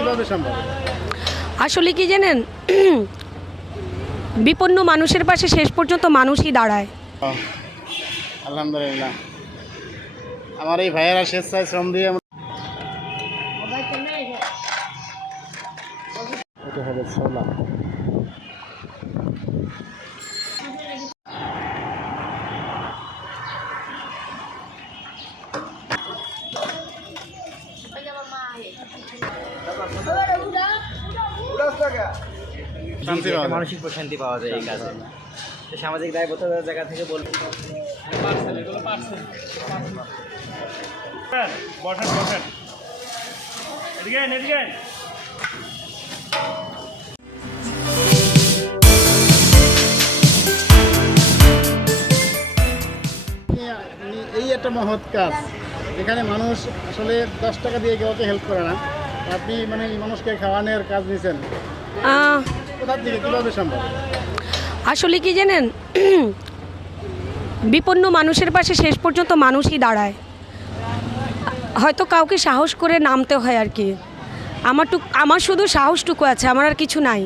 কিভাবে সম্ভব? আসলে কি জানেন, বিপন্ন মানুষের পাশে শেষ পর্যন্ত মানুষই দাঁড়ায়। আলহামদুলিল্লাহ, আমার এই ভাইয়েরা স্বেচ্ছায় শ্রম দিয়ে এটা হবে ছোলা। মানসিক প্রশান্তি পাওয়া যায় এই কাজে। সামাজিক দায়বদ্ধতার জায়গা থেকে বলবো এই একটা মহৎ কাজ, এখানে মানুষ আসলে 10 টাকা দিয়ে কাউকে হেল্প করে না, আপনি মানে এই মানুষকে খাওয়ানোর কাজ নিয়েছেন, কোথা থেকে কিভাবে সম্ভব? আসলে কি জানেন, বিপন্ন মানুষের পাশে শেষ পর্যন্ত মানুষই দাঁড়ায়। হয়তো কাউকে সাহস করে নামতে হয় আর কি। আমার শুধু সাহসটুকু আছে, আমার আর কিছু নাই।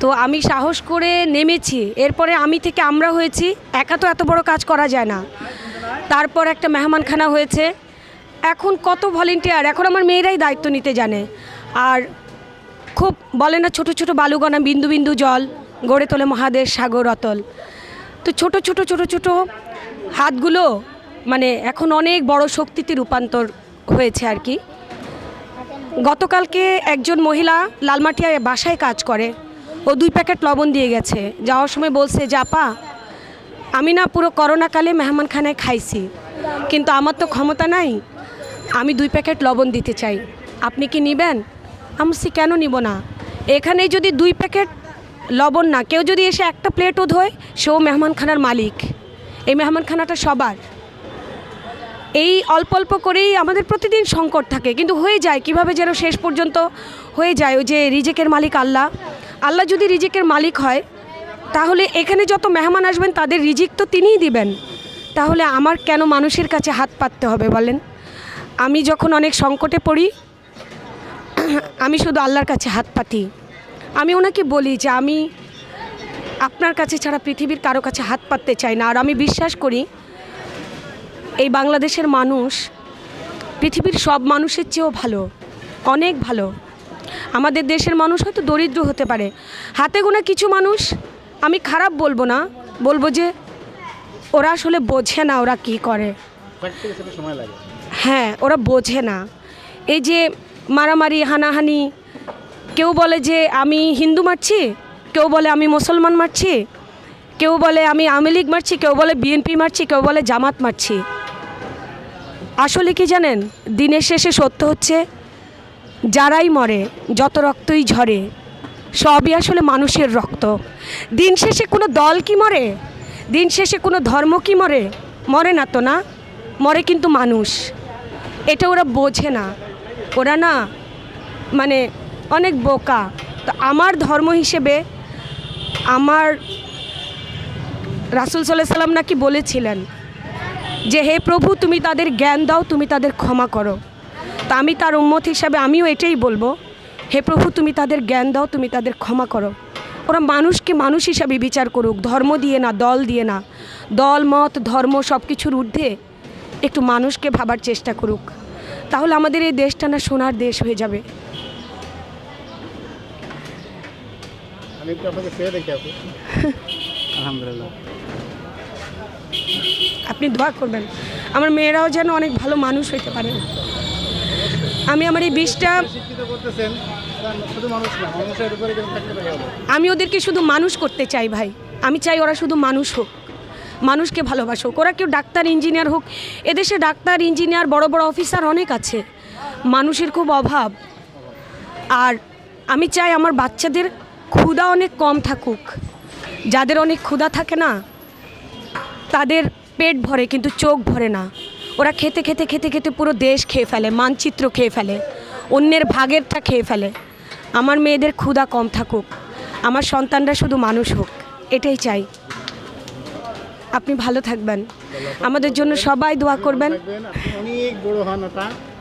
তো আমি সাহস করে নেমেছি, এরপরে আমি থেকে আমরা হয়েছি। একা তো এত বড় কাজ করা যায় না। তারপর একটা মেহমানখানা হয়েছে, এখন কত ভলেন্টিয়ার, এখন আমার মেয়েরাই দায়িত্ব নিতে জানে। আর খুব বলে না, ছোট ছোট বালুকণা বিন্দু বিন্দু জল গড়ে তোলে মহাদেশ সাগর অতল। তো ছোট ছোট ছোট ছোট হাতগুলো মানে এখন অনেক বড় শক্তিতে রূপান্তর হয়েছে আর কি। গতকালকে একজন মহিলা লালমাটিয়ায় বাসায় কাজ করে, ও 2 প্যাকেট লবণ দিয়ে গেছে। যাওয়ার সময় বলছে যে আপা, আমি না পুরো করোনাকালে মেহমানখানায় খাইছি, কিন্তু আমার তো ক্ষমতা নাই, আমি 2 প্যাকেট লবণ দিতে চাই, আপনি কি নেবেন? আমি কেন নিব না? এখানে যদি 2 প্যাকেট লবণ না, কেউ যদি এসে একটা প্লেটও ধোয়, সেও মেহমানখানার মালিক। এই মেহমানখানাটা সবার। এই অল্প অল্প করেই আমাদের প্রতিদিন সংকট থাকে, কিন্তু হয়ে যায় কিভাবে যেন শেষ পর্যন্ত হয়ে যায়। ওই যে রিজিকের মালিক আল্লাহ, আল্লাহ যদি রিজিকের মালিক হয়, তাহলে এখানে যত মেহমান আসবেন তাদের রিজিক তো তিনিই দিবেন। তাহলে আমার কেন মানুষের কাছে হাত পাততে হবে বলেন? আমি যখন অনেক সংকটে পড়ি, আমি শুধু আল্লাহর কাছে হাত পাতি। আমি ওনাকে বলি যে আমি আপনার কাছে ছাড়া পৃথিবীর কারো কাছে হাত পাততে চাই না। আর আমি বিশ্বাস করি এই বাংলাদেশের মানুষ পৃথিবীর সব মানুষের চেয়েও ভালো, অনেক ভালো। আমাদের দেশের মানুষ হয়তো দরিদ্র হতে পারে, হাতে গোনা কিছু মানুষ, আমি খারাপ বলবো না, বলবো যে ওরা আসলে বোঝে না ওরা কি করে। সময় লাগে। হ্যাঁ, ওরা বোঝে না। এই যে মারামারি হানাহানি, কেউ বলে যে আমি হিন্দু মারছি, কেউ বলে আমি মুসলমান মারছি, কেউ বলে আমি আওয়ামী লীগ মারছি, কেউ বলে বিএনপি মারছি, কেউ বলে জামাত মারছি। আসলে কি জানেন, দিনের শেষে সত্য হচ্ছে, যারাই মরে, যত রক্তই ঝরে, সবই আসলে মানুষের রক্ত। দিন শেষে কোনো দল কি মরে? দিন শেষে কোনো ধর্ম কি মরে? মরে না তো, না মরে কিন্তু মানুষ। এটা ওরা বোঝে না, ওরা না মানে অনেক বোকা। তো আমার ধর্ম হিসেবে আমার রাসূল সাল্লাল্লাহু আলাইহি সাল্লাম নাকি বলেছিলেন যে হে প্রভু, তুমি তাদের জ্ঞান দাও, তুমি তাদের ক্ষমা করো। তা আমি তার উম্মত হিসাবে আমিও এটাই বলবো, হে প্রভু তুমি তাদের জ্ঞান দাও, তুমি তাদের ক্ষমা করো। ওরা মানুষকে মানুষ হিসাবে বিচার করুক, ধর্ম দিয়ে না, দল দিয়ে না। দল মত ধর্ম সব কিছুর ঊর্ধ্বে একটু মানুষকে ভাবার চেষ্টা করুক, তাহলে আমাদের এই দেশটা না সোনার দেশ হয়ে যাবে। আমি একটু আপনাকে পেয়ে দেখি আপু। আলহামদুলিল্লাহ, আপনি দোয়া করবেন আমার মেয়েরাও যেন অনেক ভালো মানুষ হইতে পারে। আমি আমার এই বিষটা শিক্ষিত করতেছেন, শুধু মানুষ না, মানুষের উপরে কেন থাকতে পারে? আমি ওদেরকে শুধু মানুষ করতে চাই ভাই। আমি চাই ওরা শুধু মানুষ হোক, মানুষকে ভালোবাসুক। ওরা কেউ ডাক্তার ইঞ্জিনিয়ার হোক, এদেশে ডাক্তার ইঞ্জিনিয়ার বড় বড় অফিসার অনেক আছে, মানুষের খুব অভাব। আর আমি চাই আমার বাচ্চাদের ক্ষুধা অনেক কম থাকুক। যাদের অনেক ক্ষুধা থাকে না, তাদের পেট ভরে কিন্তু চোখ ভরে না। ওরা খেতে খেতে খেতে খেতে পুরো দেশ খেয়ে ফেলে, মানচিত্র খেয়ে ফেলে, অন্যের ভাগেরটা খেয়ে ফেলে। আমার মেয়েদের ক্ষুধা কম থাকুক, আমার সন্তানরা শুধু মানুষ হোক, এটাই চাই। আপনি ভালো থাকবেন, আমাদের জন্য সবাই দোয়া করবেন। অনেক বড় হন,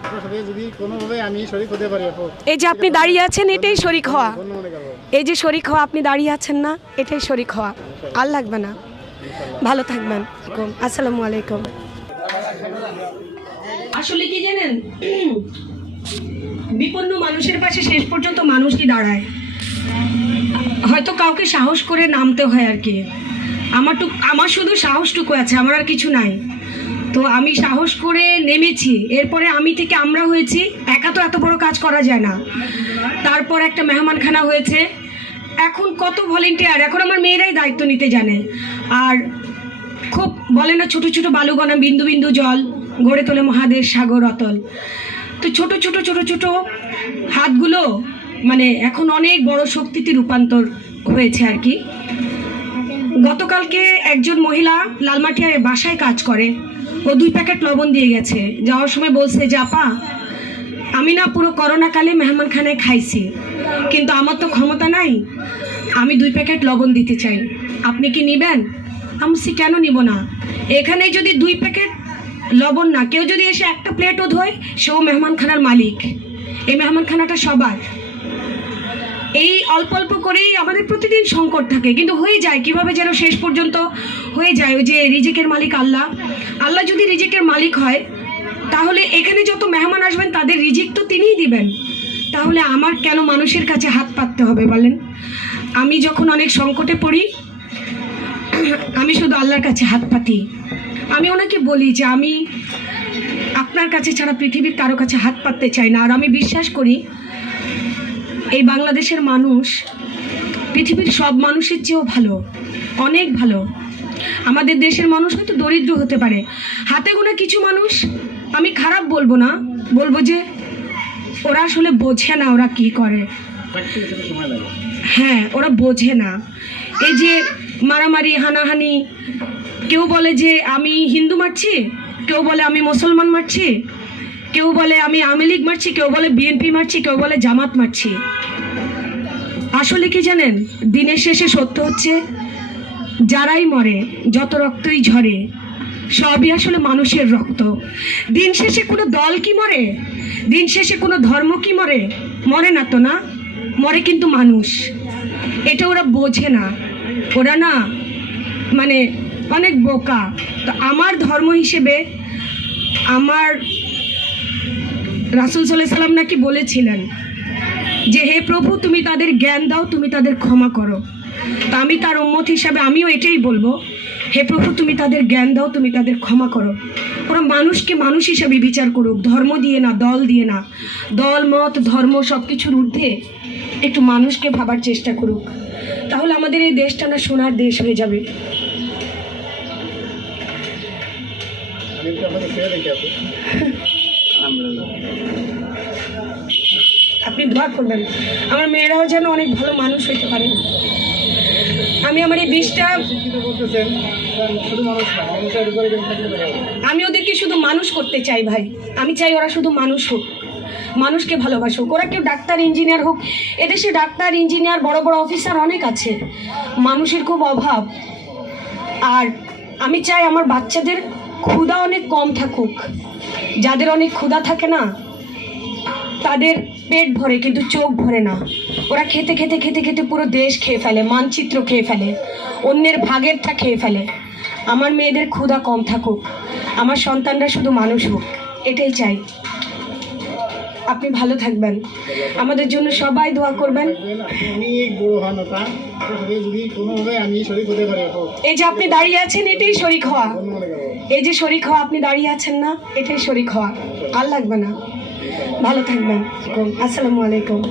আপনার সাথে যদি কোনোভাবে আমি শরীক হতে পারি আপু, এই যে আপনি দাঁড়িয়ে আছেন এটাই শরিক হওয়া। ধন্য মনে করবো। এই যে শরিক হওয়া, আপনি দাঁড়িয়ে আছেন না, এটাই শরিক হওয়া। আর লাগবে না। ভালো থাকবেন। আসসালামু আলাইকুম। আসলে কি জানেন, বিপন্ন মানুষের পাশে শেষ পর্যন্ত মানুষই দাঁড়ায়। হয়তো কাউকে সাহস করে নামতে হয় আর কি। আমার শুধু সাহসটুকু আছে, আমার আর কিছু নাই। তো আমি সাহস করে নেমেছি, এরপরে আমি থেকে আমরা হয়েছি। একা তো এত বড় কাজ করা যায় না। তারপর একটা মেহমানখানা হয়েছে, এখন কত ভলেন্টিয়ার, এখন আমার মেয়েরাই দায়িত্ব নিতে জানে। আর খুব বলে না, ছোট ছোট বালুগণা বিন্দু বিন্দু জল গড়ে তোলে মহাদেশ সাগর অতল। তো ছোট ছোট ছোট ছোট হাতগুলো মানে এখন অনেক বড় শক্তিতে রূপান্তর হয়েছে আর কি। গতকালকে একজন মহিলা লালমাটিয়ায় বাসায় কাজ করে, ও 2 প্যাকেট লবণ দিয়ে গেছে। যাওয়ার সময় বলছে যে আপা, আমি না পুরো করোনাকালে মেহমানখানায় খাইছি, কিন্তু আমার তো ক্ষমতা নাই, আমি 2 প্যাকেট লবণ দিতে চাই, আপনি কি নেবেন? আমি বলছি, কেন নিব না? এখানে যদি 2 প্যাকেট লবণ না, কেউ যদি এসে একটা প্লেটও ধোয়, সেও মেহমানখানার মালিক। এই মেহমানখানাটা সবার। এই অল্প অল্প করেই আমাদের প্রতিদিন সংকট থাকে, কিন্তু হয়ে যায় কিভাবে যেন শেষ পর্যন্ত হয়ে যায়। ওই যে রিজিকের মালিক আল্লাহ। আল্লাহ যদি রিজিকের মালিক হয়, তাহলে এখানে যত মেহমান আসবেন তাদের রিজিক তো তিনিই দিবেন। তাহলে আমার কেন মানুষের কাছে হাত পাততে হবে বলেন? আমি যখন অনেক সংকটে পড়ি, আমি শুধু আল্লাহর কাছে হাত পাতি। আমি ওনাকে বলি যে আমি আপনার কাছে ছাড়া পৃথিবীর কারো কাছে হাত পাততে চাই না। আর আমি বিশ্বাস করি এই বাংলাদেশের মানুষ পৃথিবীর সব মানুষের চেয়েও ভালো, অনেক ভালো। আমাদের দেশের মানুষ হয়তো দরিদ্র হতে পারে, হাতে গোনা কিছু মানুষ, আমি খারাপ বলবো না, বলবো যে ওরা আসলে বোঝে না ওরা কি করে। হ্যাঁ, ওরা বোঝে না। এই যে মারামারি হানাহানি, কেউ বলে যে আমি হিন্দু মারছি, কেউ বলে আমি মুসলমান মারছি, কেউ বলে আমি আওয়ামী লীগ মারছি, কেউ বলে বিএনপি মারছি, কেউ বলে জামাত মারছি। আসলে কি জানেন, দিনের শেষে সত্য হচ্ছে, যারাই মরে, যত রক্তই ঝরে, সবই আসলে মানুষের রক্ত। দিন শেষে কোনো দল কি মরে? দিন শেষে কোনো ধর্ম কি মরে? মরে না তো, না মরে কিন্তু মানুষ। এটা ওরা বোঝে না। ওরা না মানে অনেক বোকা। তো আমার ধর্ম হিসেবে, আমার রাসূল সাল্লাল্লাহু আলাইহি সাল্লাম নাকি বলেছিলেন যে হে প্রভু, তুমি তাদের জ্ঞান দাও, তুমি তাদের ক্ষমা করো। তা আমি তার উম্মত হিসাবে আমিও এটাই বলবো, হে প্রভু, তুমি তাদের জ্ঞান দাও, তুমি তাদের ক্ষমা করো। ওরা মানুষকে মানুষ হিসাবে বিচার করুক, ধর্ম দিয়ে না, দল দিয়ে না। দল মত ধর্ম সব কিছুর ঊর্ধ্বে একটু মানুষকে ভাবার চেষ্টা করুক, তাহলে আমাদের এই দেশটা না সোনার দেশ হয়ে যাবে। আপনি দোয়া করবেন আমার মেয়েরাও যেন অনেক ভালো মানুষ হইতে পারে। আমি আমার এই দেশটা, আমি ওদেরকে শুধু মানুষ করতে চাই ভাই। আমি চাই ওরা শুধু মানুষ হোক, মানুষকে ভালোবাসুক। ওরা কেউ ডাক্তার ইঞ্জিনিয়ার হোক, এদেশে ডাক্তার ইঞ্জিনিয়ার বড় বড় অফিসার অনেক আছে, মানুষের খুব অভাব। আর আমি চাই আমার বাচ্চাদের ক্ষুধা অনেক কম থাকুক। যাদের অনেক ক্ষুধা থাকে না, তাদের পেট ভরে কিন্তু চোখ ভরে না। ওরা খেতে খেতে খেতে খেতে পুরো দেশ খেয়ে ফেলে, মানচিত্র খেয়ে ফেলে, অন্যের ভাগেরটা খেয়ে ফেলে। আমার মেয়েদের ক্ষুধা কম থাকুক, আমার সন্তানরা শুধু মানুষ হোক, এটাই চাই। আপনি ভালো থাকবেন, আমাদের জন্য সবাই দোয়া করবেন। এই যে আপনি দাঁড়িয়ে আছেন, এটাই শরিক হওয়া। এই যে শরিক হওয়া, আপনি দাঁড়িয়ে আছেন না, এটাই শরিক হওয়া। আর লাগবে না। ভালো থাকবেন। আসসালামু আলাইকুম।